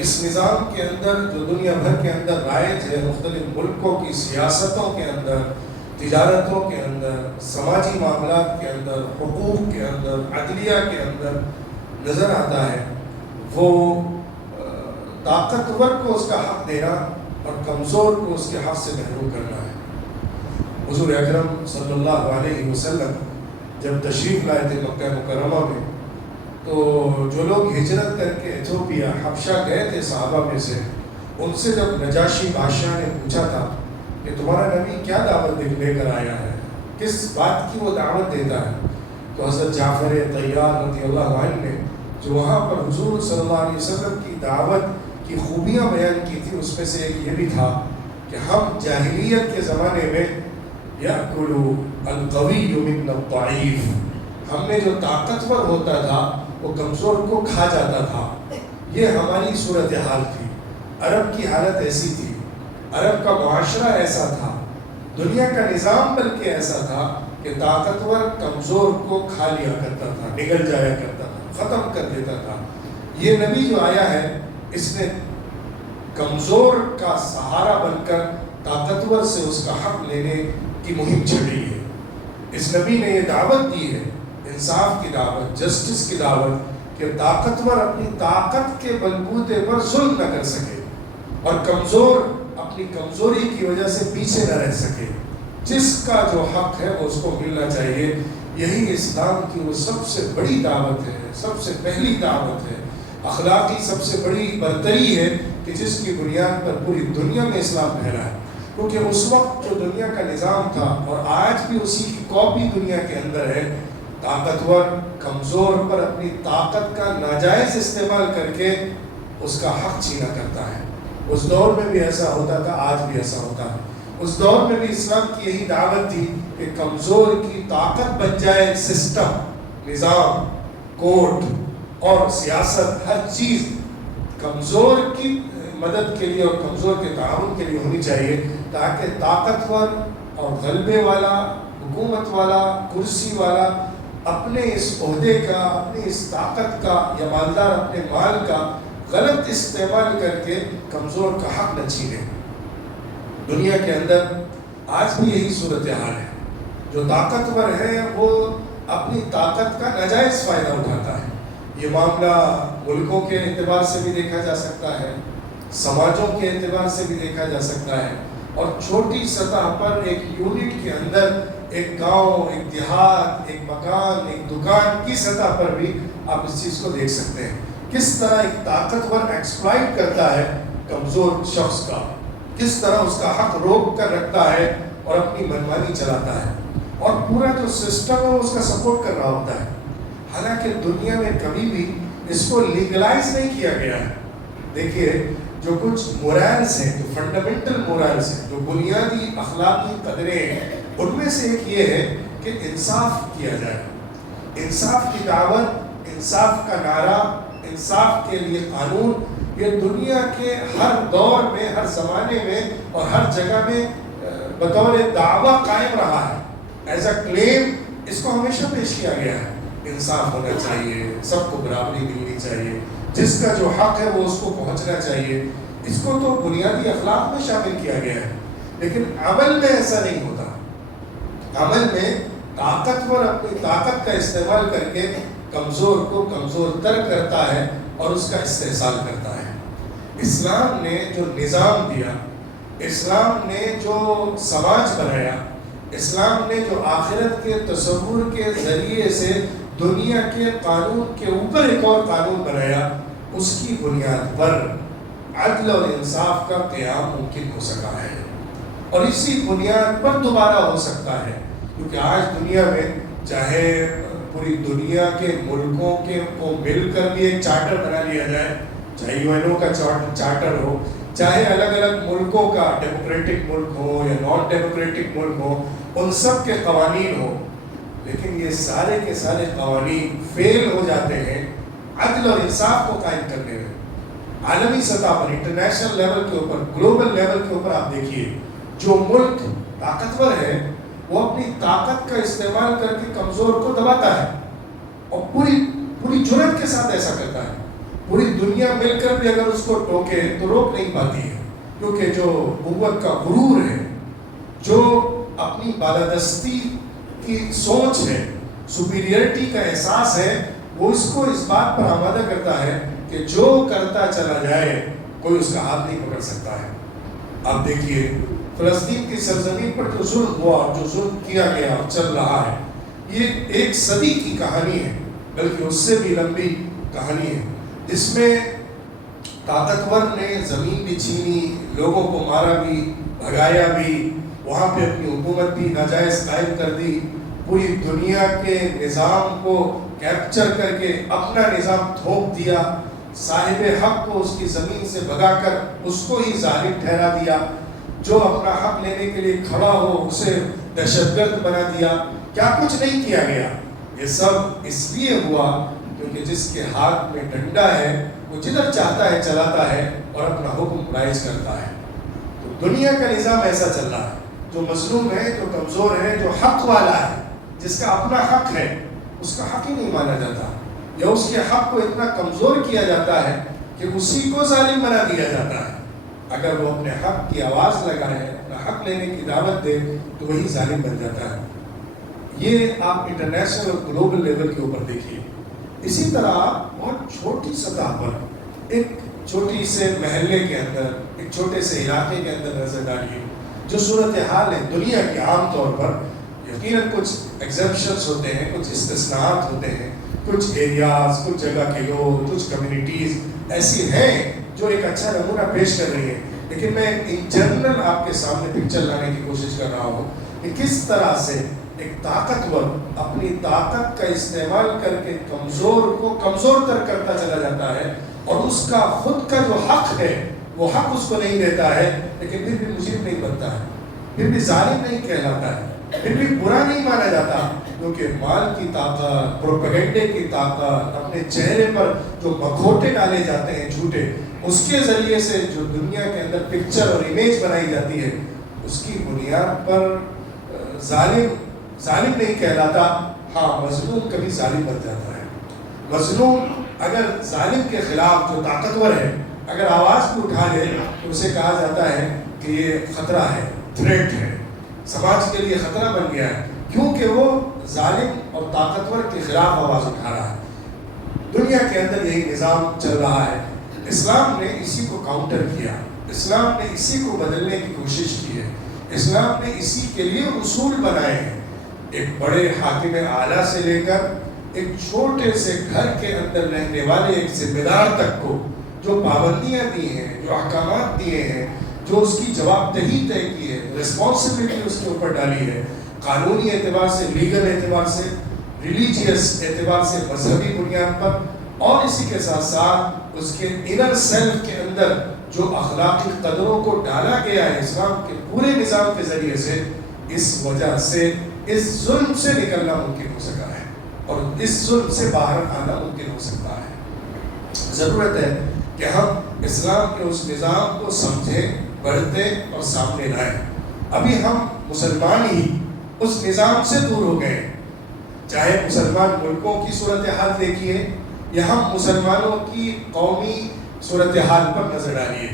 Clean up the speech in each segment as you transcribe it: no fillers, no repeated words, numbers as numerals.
اس نظام کے اندر جو دنیا بھر کے اندر رائج ہے، مختلف ملکوں کی سیاستوں کے اندر، تجارتوں کے اندر، سماجی معاملات کے اندر، حقوق کے اندر، عدلیہ کے اندر نظر آتا ہے، وہ طاقتور کو اس کا حق دینا اور کمزور کو اس کے حق سے محروم کرنا ہے۔ حضور اکرم صلی اللہ علیہ وسلم جب تشریف لائے تھے مکہ مکرمہ میں، تو جو لوگ ہجرت کر کے ایتھوپیا حبشہ گئے تھے صحابہ میں سے، ان سے جب نجاشی بادشاہ نے پوچھا تھا کہ تمہارا نبی کیا دعوت لے کر آیا ہے، کس بات کی وہ دعوت دیتا ہے، تو حضرت جعفر طیار رضی اللہ عنہ نے جو وہاں پر حضور صلی اللہ علیہ وسلم کی دعوت کی خوبیاں بیان کی تھی، اس میں سے ایک یہ بھی تھا کہ ہم جاہلیت کے زمانے میں یأکل القوی من الضعیف، ہم میں جو طاقتور ہوتا تھا وہ کمزور کو کھا جاتا تھا۔ یہ ہماری صورتحال تھی، عرب کی حالت ایسی تھی، عرب کا معاشرہ ایسا تھا، دنیا کا نظام بلکہ ایسا تھا کہ طاقتور کمزور کو کھا لیا کرتا تھا، نگل جایا کرتا تھا، ختم کر دیتا تھا۔ یہ نبی جو آیا ہے، اس نے کمزور کا سہارا بن کر طاقتور سے اس کا حق لینے کی مہم چھڑی ہے۔ اس نبی نے یہ دعوت دی ہے، انصاف کی دعوت، جسٹس کی دعوت، کہ طاقتور اپنی طاقت کے بلبوتے پر ظلم نہ کر سکے اور کمزور اپنی کمزوری کی وجہ سے پیچھے نہ رہ سکے۔ جس کا جو حق ہے وہ اس کو ملنا چاہیے۔ یہی اسلام کی وہ سب سے بڑی دعوت ہے، سب سے پہلی دعوت ہے، اخلاقی سب سے بڑی برتری ہے کہ جس کی بنیاد پر پوری دنیا میں اسلام پھیلا ہے۔ کیونکہ اس وقت جو دنیا کا نظام تھا اور آج بھی اسی کی کاپی دنیا کے اندر ہے، طاقتور کمزور پر اپنی طاقت کا ناجائز استعمال کر کے اس کا حق چھینا کرتا ہے۔ اس دور میں بھی ایسا ہوتا تھا، آج بھی ایسا ہوتا ہے۔ اس دور میں بھی اسلام کی یہی دعوت تھی کہ کمزور کی طاقت بن جائے سسٹم، نظام، کورٹ اور سیاست، ہر چیز کمزور کی مدد کے لیے اور کمزور کے تعاون کے لیے ہونی چاہیے، تاکہ طاقتور اور غلبے والا، حکومت والا، کرسی والا اپنے اس عہدے کا، اپنی اس طاقت کا یا مالدار اپنے مال کا غلط استعمال کر کے کمزور کا حق نہ چھینے۔ دنیا کے اندر آج بھی یہی صورتحال ہے، جو طاقتور ہے وہ اپنی طاقت کا ناجائز فائدہ اٹھاتا ہے۔ یہ معاملہ ملکوں کے اعتبار سے بھی دیکھا جا سکتا ہے، سماجوں کے اعتبار سے بھی دیکھا جا سکتا ہے، اور چھوٹی سطح پر ایک یونٹ کے اندر، ایک گاؤں، ایک دیہات، ایک مکان، ایک دکان کی سطح پر بھی آپ اس چیز کو دیکھ سکتے ہیں۔ کس طرح ایک طاقتور ایکسپلائٹ کرتا ہے کمزور شخص کا، کس طرح اس کا حق روک کر رکھتا ہے اور اپنی منمانی چلاتا ہے، اور پورا جو سسٹم ہے اس کا سپورٹ کر رہا ہوتا ہے۔ حالانکہ دنیا میں کبھی بھی اس کو لیگلائز نہیں کیا گیا ہے۔ دیکھیے، جو کچھ مورالز ہیں، جو فنڈامنٹل مورالز ہیں، جو بنیادی اخلاقی قدریں ہیں، ان میں سے ایک یہ ہے کہ انصاف کیا جائے۔ انصاف کی دعوت، انصاف کا نعرہ، انصاف کے لیے قانون، یہ دنیا کے ہر دور میں، ہر زمانے میں اور ہر جگہ میں بطور دعویٰ قائم رہا ہے۔ ایز اے کلیم اس کو ہمیشہ پیش کیا گیا ہے۔ انصاف ہونا چاہیے، سب کو برابری ملنی چاہیے، جس کا جو حق ہے وہ اس کو پہنچنا چاہیے۔ اس کو تو بنیادی اخلاق میں شامل کیا گیا ہے، لیکن عمل میں ایسا نہیں ہوتا۔ عمل میں طاقتور اپنی طاقت کا استعمال کر کے کمزور کو کمزور تر کرتا ہے اور اس کا استحصال کرتا ہے۔ اسلام نے جو نظام دیا، اسلام نے جو سماج بنایا، اسلام نے جو آخرت کے تصور کے ذریعے سے دنیا کے قانون کے اوپر ایک اور قانون بنایا، اس کی بنیاد پر عدل اور انصاف کا قیام ممکن ہو سکا ہے، اور اسی بنیاد پر دوبارہ ہو سکتا ہے۔ کیونکہ آج دنیا میں چاہے پوری دنیا کے ملکوں کے کو مل کر بھی ایک چارٹر بنا لیا جائے، چاہے یو این او کا چارٹر ہو، چاہے الگ الگ ملکوں کا، ڈیموکریٹک ملک ہو یا نان ڈیموکریٹک ملک ہو، ان سب کے قوانین ہو، لیکن یہ سارے کے سارے قوانین فیل ہو جاتے ہیں عدل اور انصاف کو قائم کرنے میں۔ عالمی سطح پر، انٹرنیشنل لیول کے اوپر، گلوبل لیول کے اوپر آپ دیکھیے، جو ملک طاقتور ہے وہ اپنی طاقت کا استعمال کر کے کمزور کو دباتا ہے، اور پوری جرأت کے ساتھ ایسا کرتا ہے۔ پوری دنیا مل کر بھی اگر اس کو ٹوکے تو روک نہیں پاتی ہے، کیونکہ جو قوت کا غرور ہے، جو اپنی بالادستی کی سوچ ہے، سپیریئرٹی کا احساس ہے، وہ اس کو اس بات پر آمادہ کرتا ہے کہ جو کرتا چلا جائے کوئی اس کا ہاتھ نہیں پکڑ سکتا ہے۔ آپ دیکھیے فلسطین کی سرزمین پر جو ظلم ہوا، جو ظلم کیا گیا اور چل رہا ہے، یہ ایک صدی کی کہانی ہے، بلکہ اس سے بھی لمبی کہانی ہے، جس میں طاقتور نے زمین بھی چھینی، لوگوں کو مارا بھی، بھگایا بھی، وہاں پہ اپنی حکومت بھی ناجائز قائم کر دی، پوری دنیا کے نظام کو کیپچر کر کے اپنا نظام تھوپ دیا، صاحب حق کو اس کی زمین سے بھگا کر اس کو ہی ظالم ٹھہرا دیا، جو اپنا حق لینے کے لیے کھڑا ہو اسے دہشت گرد بنا دیا۔ کیا کچھ نہیں کیا گیا، یہ سب اس لیے ہوا کیونکہ جس کے ہاتھ میں ڈنڈا ہے وہ جدھر چاہتا ہے چلاتا ہے اور اپنا حکم رائج کرتا ہے۔ تو دنیا کا نظام ایسا چل رہا ہے، جو مظلوم ہے، جو کمزور ہے، جو حق والا ہے، جس کا اپنا حق ہے، اس کا حق ہی نہیں مانا جاتا، یا اس کے حق کو اتنا کمزور کیا جاتا ہے کہ اسی کو ظالم بنا دیا جاتا ہے۔ اگر وہ اپنے حق کی آواز لگائے، اپنا حق لینے کی دعوت دے تو وہی ظالم بن جاتا ہے۔ یہ آپ انٹرنیشنل اور گلوبل لیول کے اوپر دیکھیے۔ اسی طرح بہت چھوٹی سطح پر ایک چھوٹی سے محلے کے اندر، ایک چھوٹے سے علاقے کے اندر نظر ڈالیے، جو صورتحال ہے دنیا کی عام طور پر، یقیناً کچھ ایگزیپشنز ہوتے ہیں، کچھ استثناءات ہوتے ہیں، کچھ ایریاز، کچھ جگہ کے لوگ، کچھ کمیونٹیز ایسی ہیں جو ایک اچھا نمونہ پیش کر رہی ہیں، لیکن میں ان جنرل آپ کے سامنے پکچر لانے کی کوشش کر رہا ہوں کہ کس طرح سے ایک طاقتور اپنی طاقت کا استعمال کر کے کمزور کو کمزور تر کرتا چلا جاتا ہے، اور اس کا خود کا جو حق ہے وہ حق اس کو نہیں دیتا ہے، لیکن پھر بھی مجرم نہیں بنتا ہے، پھر بھی ظالم نہیں کہلاتا ہے، پھر بھی برا نہیں مانا جاتا، کیونکہ مال کی طاقت، پروپیگنڈے کی طاقت، اپنے چہرے پر جو مکھوٹے ڈالے جاتے ہیں جھوٹے، اس کے ذریعے سے جو دنیا کے اندر پکچر اور امیج بنائی جاتی ہے، اس کی بنیاد پر ظالم نہیں کہلاتا۔ ہاں، مظلوم کبھی ظالم بن جاتا ہے۔ مظلوم اگر ظالم کے خلاف جو طاقتور ہے اگر آواز کو اٹھا لے تو اسے کہا جاتا ہے کہ یہ خطرہ ہے، تھریٹ ہے، سماج کے لیے خطرہ بن گیا ہے، کیونکہ وہ ظالم اور طاقتور کے خلاف آواز اٹھا رہا ہے۔ دنیا کے اندر یہی نظام چل رہا ہے۔ اسلام نے اسی کو کاؤنٹر کیا، اسلام نے اسی کو بدلنے کی کوشش کی ہے، اسلام نے اسی کے لیے اصول بنائے ہیں۔ ایک بڑے حاکم اعلیٰ سے لے کر ایک چھوٹے سے گھر کے اندر رہنے والے ایک ذمہ دار تک کو جو پابندیاں دی ہیں، جو احکامات دیے ہیں، جو اس کی جواب دہی طے کی ہے، رسپانسبلٹی اس کے اوپر ڈالی ہے، قانونی اعتبار سے، لیگل اعتبار سے، ریلیجیس اعتبار سے، مذہبی بنیاد پر، اور اسی کے ساتھ ساتھ اس کے انر سیلف کے اندر جو اخلاقی قدروں کو ڈالا گیا ہے اسلام کے پورے نظام کے ذریعے سے، اس وجہ سے اس ظلم سے نکلنا ممکن ہو سکا ہے، اور اس ظلم سے باہر آنا ممکن ہو سکتا ہے۔ ضرورت ہے کہ ہم اسلام کے اس نظام کو سمجھیں، پڑھیں اور سامنے لائیں۔ ابھی ہم مسلمان ہی اس نظام سے دور ہو گئے، چاہے مسلمان ملکوں کی صورتحال دیکھیے یا ہم مسلمانوں کی قومی صورتحال پر نظر ڈالیے۔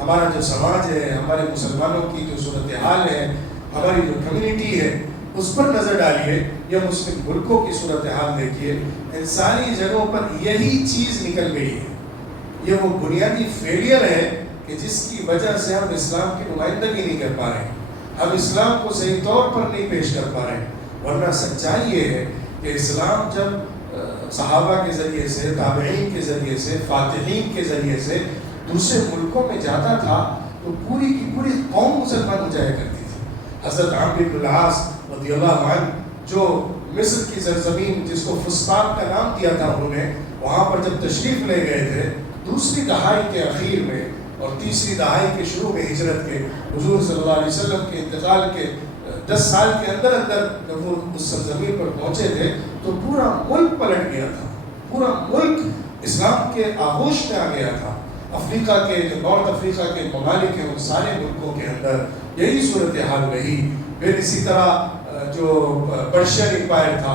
ہمارا جو سماج ہے، ہمارے مسلمانوں کی جو صورتحال ہے، ہماری جو کمیونٹی ہے، اس پر نظر ڈالیے یا مسلم ملکوں کی صورتحال دیکھیے، ان ساری جگہوں پر یہی چیز نکل گئی ہے۔ یہ وہ بنیادی فیلئر ہے کہ جس کی وجہ سے ہم اسلام کی نمائندگی نہیں کر پا رہے، ہم اسلام کو صحیح طور پر نہیں پیش کر پا رہے، ورنہ سچائی یہ ہے کہ اسلام جب صحابہ کے ذریعے سے، تابعین کے ذریعے سے، فاتحین کے ذریعے سے دوسرے ملکوں میں جاتا تھا تو پوری کی پوری قوم مسلمان ہو جایا کرتی تھی۔ حضرت عمرو بن العاص رضی اللہ عنہ جو مصر کی سرزمین جس کو فسطاط کا نام دیا تھا انہوں نے، وہاں پر جب تشریف لے گئے تھے دوسری دہائی کے اخیر میں اور تیسری دہائی کے شروع میں ہجرت کے، حضور صلی اللہ علیہ وسلم کے انتقال کے 10 سال کے اندر جب وہ اس سرزمین پر پہنچے تھے تو پورا ملک پلٹ گیا تھا، پورا ملک اسلام کے آغوش میں آ گیا تھا۔ افریقہ کے جو نارتھ افریقہ کے ممالک ہیں ان سارے ملکوں کے اندر یہی صورتحال رہی۔ پھر اسی طرح جو پرشین امپائر تھا،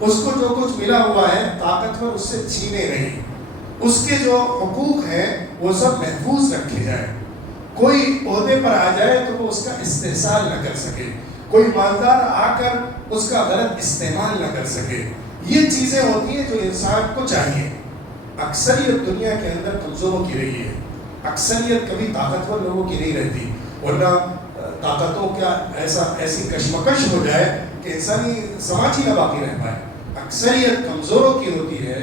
اس کو جو کچھ ملا ہوا ہے طاقتور اس سے چھینے نہیں، اس کے جو حقوق ہیں وہ سب محفوظ رکھے جائیں، کوئی عہدے پر آ جائے تو وہ اس کا استحصال نہ کر سکے، کوئی مالدار آ کر اس کا غلط استعمال نہ کر سکے۔ یہ چیزیں ہوتی ہیں جو انسان کو چاہیے۔ اکثریت دنیا کے اندر کمزوروں کی رہی ہے، اکثریت کبھی طاقتور لوگوں کی نہیں رہتی، ورنہ طاقتوں کا ایسی کشمکش ہو جائے کہ انسانی سماج ہی نہ باقی رہ پائے۔ اکثریت کمزوروں کی ہوتی ہے،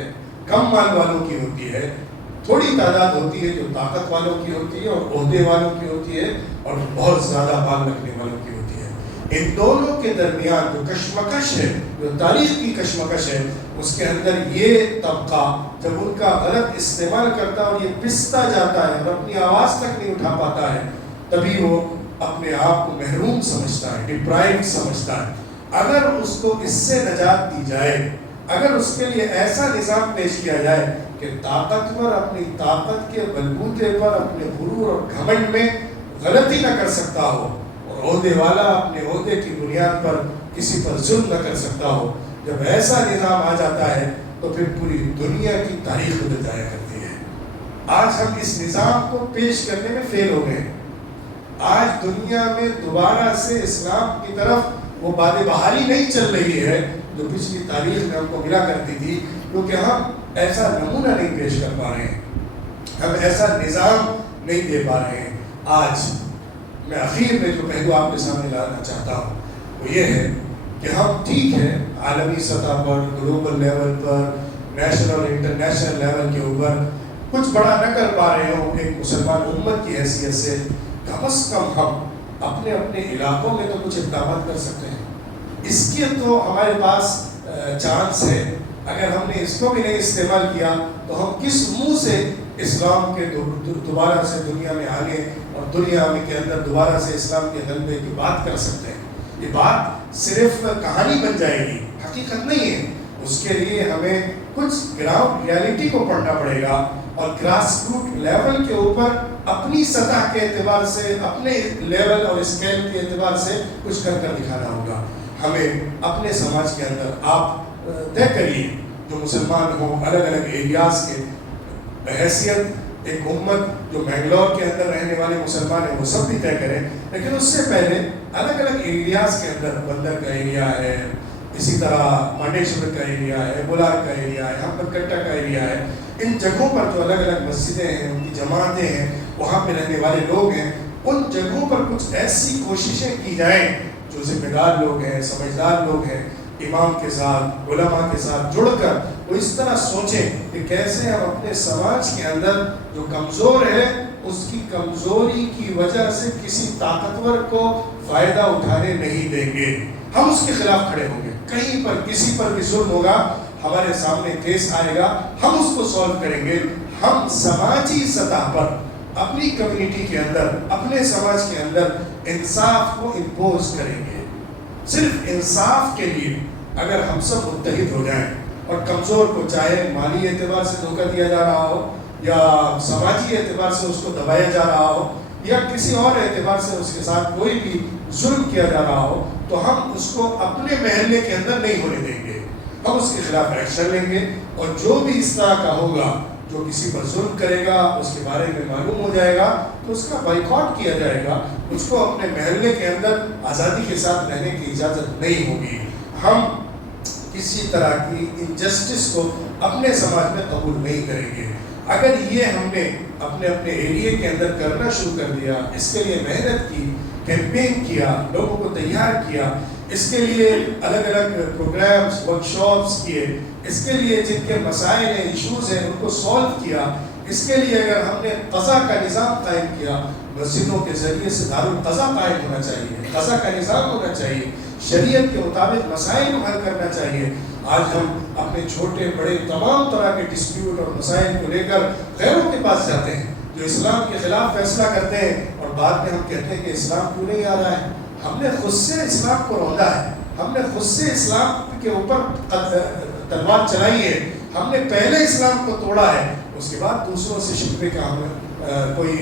کم مال والوں کی ہوتی ہے، تھوڑی تعداد ہوتی ہے جو طاقت والوں کی ہوتی ہے اور عہدے والوں کی ہوتی ہے اور بہت زیادہ مال رکھنے والوں کی ہوتی ہے۔ ان دونوں کے درمیان جو کشمکش ہے، جو تاریخ کی کشمکش ہے، اس کے اندر یہ طبقہ جب ان کا غلط استعمال کرتا ہے اور یہ پستا جاتا ہے اور اپنی آواز تک نہیں اٹھا پاتا ہے، تبھی وہ اپنے آپ کو محروم سمجھتا ہے، ڈپرائیوڈ سمجھتا ہے۔ اگر اس کو اس سے نجات دی جائے، اگر اس کے لیے ایسا نظام پیش کیا جائے کہ طاقتور اپنی طاقت کے بلبوتے پر اپنے غرور اور گھمنڈ میں غلطی نہ کر سکتا ہو اور عہدے والا اپنے عہدے کی بنیاد پر کسی پر ظلم نہ کر سکتا ہو، جب ایسا نظام آ جاتا ہے تو پھر پوری دنیا کی تاریخ بدل جایا کرتی ہے۔ آج ہم اس نظام کو پیش کرنے میں فیل ہو گئے۔ آج دنیا میں دوبارہ سے اسلام کی طرف وہ باد بحالی نہیں چل رہی ہے جو پچھلی تاریخ میں ہم کو ملا کرتی تھی، کیونکہ ہم ایسا نمونہ نہیں پیش کر پا رہے ہیں، ہم ایسا نظام نہیں دے پا رہے ہیں۔ آج میں اخیر میں جو پہلو آپ کے سامنے لانا چاہتا ہوں وہ یہ ہے کہ ہم ٹھیک ہے عالمی سطح پر، گلوبل لیول پر، نیشنل اور انٹرنیشنل لیول کے اوپر کچھ بڑا نہ کر پا رہے ہوں ایک مسلمان امت کی حیثیت سے، کم از کم ہم اپنے اپنے علاقوں میں تو کچھ اقدامات کر سکتے ہیں۔ اس کی تو ہمارے پاس چانس ہے، اگر ہم نے اس کو بھی نہیں استعمال کیا تو ہم کس منہ سے اسلام کے دوبارہ سے دنیا میں آنے اور دنیا کے اندر دوبارہ سے اسلام کے غلبے کی بات کر سکتے ہیں؟ یہ بات صرف کہانی بن جائے گی، حقیقت نہیں ہے۔ اس کے لیے ہمیں کچھ گراؤنڈ ریالٹی کو پڑھنا پڑے گا اور گراس روٹ لیول کے اوپر اپنی سطح کے اعتبار سے، اپنے لیول اور اسکیل کے اعتبار سے کچھ کر دکھانا ہوگا۔ ہمیں اپنے سماج کے اندر آپ طے کریے، جو مسلمان ہوں الگ الگ ایریاز کے بحیثیت ایک امت جو بنگلور کے اندر رہنے والے مسلمان ہیں وہ سب بھی طے کریں، لیکن اس سے پہلے الگ الگ ایریاز کے اندر بندر کا ایریا ہے، اسی طرح مانڈیشور کا ایریا ہے، بلار کا ایریا ہے، ہمپت کٹا کا ایریا ہے، ان جگہوں پر جو الگ الگ مسجدیں ہیں، ان کی جماعتیں ہیں، وہاں پہ رہنے والے لوگ ہیں، ان جگہوں پر کچھ ایسی کوششیں کی جائیں جو ذمہ دار لوگ ہیں، سمجھدار لوگ ہیں، امام کے ساتھ، علماء کے ساتھ جڑ کر وہ اس طرح سوچیں کہ کیسے ہم اپنے سماج کے اندر جو کمزور ہے اس کی کمزوری کی وجہ سے کسی طاقتور کو فائدہ اٹھانے نہیں دیں گے، ہم اس کے خلاف کھڑے ہوں گے۔ کہیں پر کسی پر بھی ظلم ہوگا، ہمارے سامنے کیس آئے گا، ہم اس کو سولو کریں گے۔ ہم سماجی سطح پر اپنی کمیونٹی کے اندر، اپنے سماج کے اندر انصاف کو امپوز کریں گے۔ صرف انصاف کے لیے اگر ہم سب متحد ہو جائیں اور کمزور کو چاہے مالی اعتبار سے دھوکہ دیا جا رہا ہو یا سماجی اعتبار سے اس کو دبایا جا رہا ہو یا کسی اور اعتبار سے اس کے ساتھ کوئی بھی ظلم کیا جا رہا ہو، تو ہم اس کو اپنے محلے کے اندر نہیں ہونے دیں گے، ہم اس کے خلاف ایکشن لیں گے، اور جو بھی اس طرح کا ہوگا، جو کسی پر ظلم کرے گا، اس کے بارے میں معلوم ہو جائے گا تو اس کا بائیکاٹ کیا جائے گا، اس کو اپنے محلے کے اندر آزادی کے ساتھ رہنے کی اجازت نہیں ہوگی۔ ہم کسی طرح کی انجسٹس کو اپنے سماج میں قبول نہیں کریں گے۔ اگر یہ ہم نے اپنے اپنے ایریے کے اندر کرنا شروع کر دیا، اس کے لیے محنت کی، کیمپین کیا، لوگوں کو تیار کیا، اس کے لیے الگ الگ پروگرامز، ورکشاپس کیے، اس کے لیے جن کے مسائل ہیں، ایشوز ہیں، ان کو سولو کیا، اس کے لیے اگر ہم نے قضا کا نظام قائم کیا، مسجدوں کے ذریعے سے دارالقضا قائم ہونا چاہیے، قضا کا نظام ہونا چاہیے، شریعت کے مطابق مسائل کو حل کرنا چاہیے۔ آج ہم اپنے چھوٹے بڑے تمام طرح کے ڈسپیوٹ اور مسائل کو لے کر غیروں کے پاس جاتے ہیں جو اسلام کے خلاف فیصلہ کرتے ہیں، اور بعد میں ہم کہتے ہیں کہ اسلام کیوں نہیں آ رہا ہے۔ ہم نے خود سے اسلام کو روندا ہے، ہم نے خود سے اسلام کے اوپر تلوار چلائی ہے، ہم نے پہلے اسلام کو توڑا ہے، اس کے بعد دوسروں سے شکوے کا ہم کوئی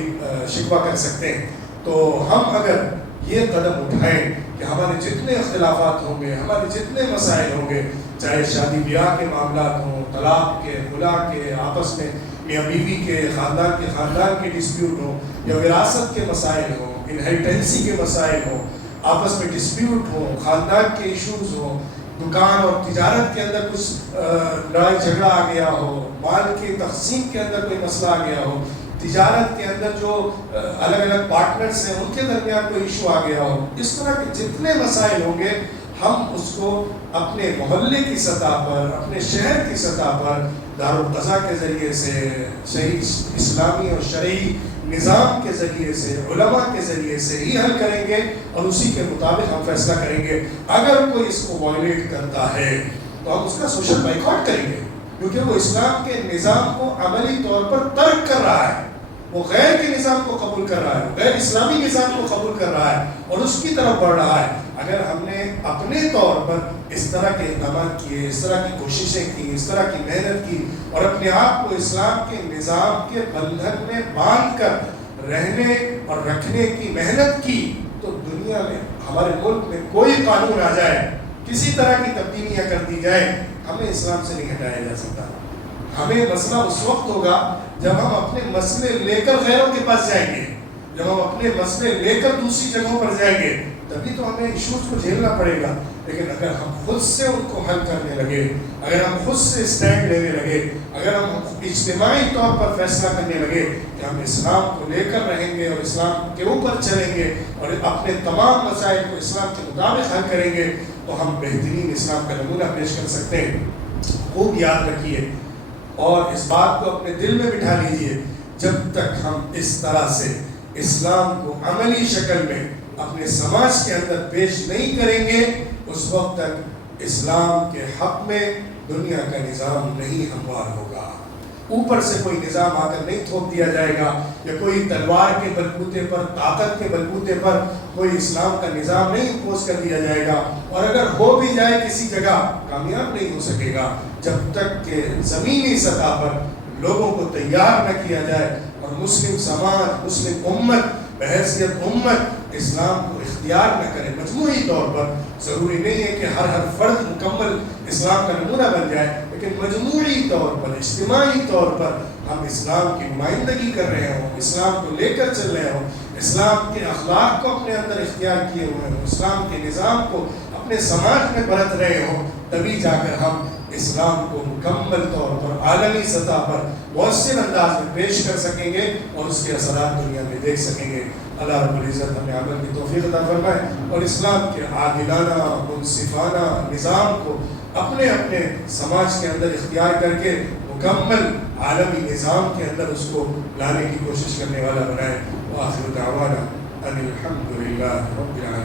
شکوہ کر سکتے ہیں۔ تو ہم اگر یہ قدم اٹھائیں کہ ہمارے جتنے اختلافات ہوں گے، ہمارے جتنے مسائل ہوں گے، چاہے شادی بیاہ کے معاملات ہوں، طلاق کے، خلا کے، آپس میں میاں بیوی کے، خاندان کے ڈسپیوٹ ہوں، یا وراثت کے مسائل ہوں، انہیریٹنسی کے مسائل ہوں، آپس میں ڈسپیوٹ ہوں، خاندان کے ایشوز ہوں، دکان اور تجارت کے اندر کچھ لڑائی جھگڑا آ گیا ہو، مال کی تقسیم کے اندر کوئی مسئلہ آ گیا ہو، تجارت کے اندر جو الگ الگ پارٹنرز ہیں ان کے درمیان کوئی ایشو آ گیا ہو، اس طرح کے جتنے مسائل ہوں گے ہم اس کو اپنے محلے کی سطح پر، اپنے شہر کی سطح پر دارالقضاء کے ذریعے سے، صحیح اسلامی اور شرعی نظام کے ذریعے سے، علماء کے ذریعے سے ہی حل کریں گے، اور اسی کے مطابق ہم فیصلہ کریں گے۔ اگر کوئی اس کو وائلیٹ کرتا ہے تو ہم اس کا سوشل بائیکاٹ کریں گے، کیونکہ وہ اسلام کے نظام کو عملی طور پر ترک کر رہا ہے، وہ غیر کے نظام کو قبول کر رہا ہے، غیر اسلامی نظام کو قبول کر رہا ہے اور اس کی طرف بڑھ رہا ہے۔ اگر ہم نے اپنے طور پر اس طرح کے اقدامات کیے، اس طرح کی کوششیں کی، اس طرح کی محنت کی، اور اپنے آپ کو اسلام کے نظام کے بندھن میں باندھ کر رہنے اور رکھنے کی محنت کی، تو دنیا میں ہمارے ملک میں کوئی قانون آ جائے، کسی طرح کی تبدیلیاں کر دی جائیں، ہمیں اسلام سے نہیں ہٹایا جا سکتا۔ ہمیں مسئلہ اس وقت ہوگا جب ہم اپنے مسئلے لے کر غیروں کے پاس جائیں گے، جب ہم اپنے مسئلے لے کر دوسری جگہوں پر جائیں گے، تبھی تو ہمیں ایشوز کو جھیلنا پڑے گا۔ لیکن اگر ہم خود سے ان کو حل کرنے لگے، اگر ہم خود سے اسٹینڈ لینے لگے، اگر ہم اجتماعی طور پر فیصلہ کرنے لگے کہ ہم اسلام کو لے کر رہیں گے اور اسلام کے اوپر چلیں گے اور اپنے تمام مسائل کو اسلام کے مطابق حل کریں گے، تو ہم بہترین اسلام کا نمونہ پیش کر سکتے ہیں۔ خوب یاد رکھیے اور اس بات کو اپنے دل میں بٹھا لیجئے، جب تک ہم اس طرح سے اسلام کو عملی شکل میں اپنے سماج کے اندر پیش نہیں کریں گے، اس وقت تک اسلام کے حق میں دنیا کا نظام نہیں ہموار ہوگا۔ اوپر سے کوئی نظام آ کر نہیں تھوپ دیا جائے گا، یا کوئی تلوار کے بلبوتے پر، طاقت کے بلبوتے پر کوئی اسلام کا نظام نہیں امپوز کر دیا جائے گا، اور اگر ہو بھی جائے کسی جگہ کامیاب نہیں ہو سکے گا جب تک کہ زمینی سطح پر لوگوں کو تیار نہ کیا جائے اور مسلم سماج، مسلم امت بحیثیت امت اسلام کو اختیار نہ کرے۔ مجموعی طور پر ضروری نہیں ہے کہ ہر فرد مکمل اسلام کا نمونہ بن جائے، لیکن مجموعی طور پر، اجتماعی طور پر ہم اسلام کی نمائندگی کر رہے ہوں، اسلام کو لے کر چل رہے ہوں، اسلام کے اخلاق کو اپنے اندر اختیار کیے ہوئے ہوں، اسلام کے نظام کو اپنے سماج میں برت رہے ہوں، تبھی جا کر ہم اسلام کو مکمل طور پر عالمی سطح پر مؤثر انداز میں پیش کر سکیں گے اور اس کے اثرات دنیا میں دیکھ سکیں گے۔ اللہ رب العزت ہمیں عمل کی توفیق عطا فرمائے اور اسلام کے عادلانہ، منصفانہ نظام کو اپنے اپنے سماج کے اندر اختیار کر کے مکمل عالمی نظام کے اندر اس کو لانے کی کوشش کرنے والا بنائے۔ وآخر دعوانا ان الحمد للہ رب العالمین۔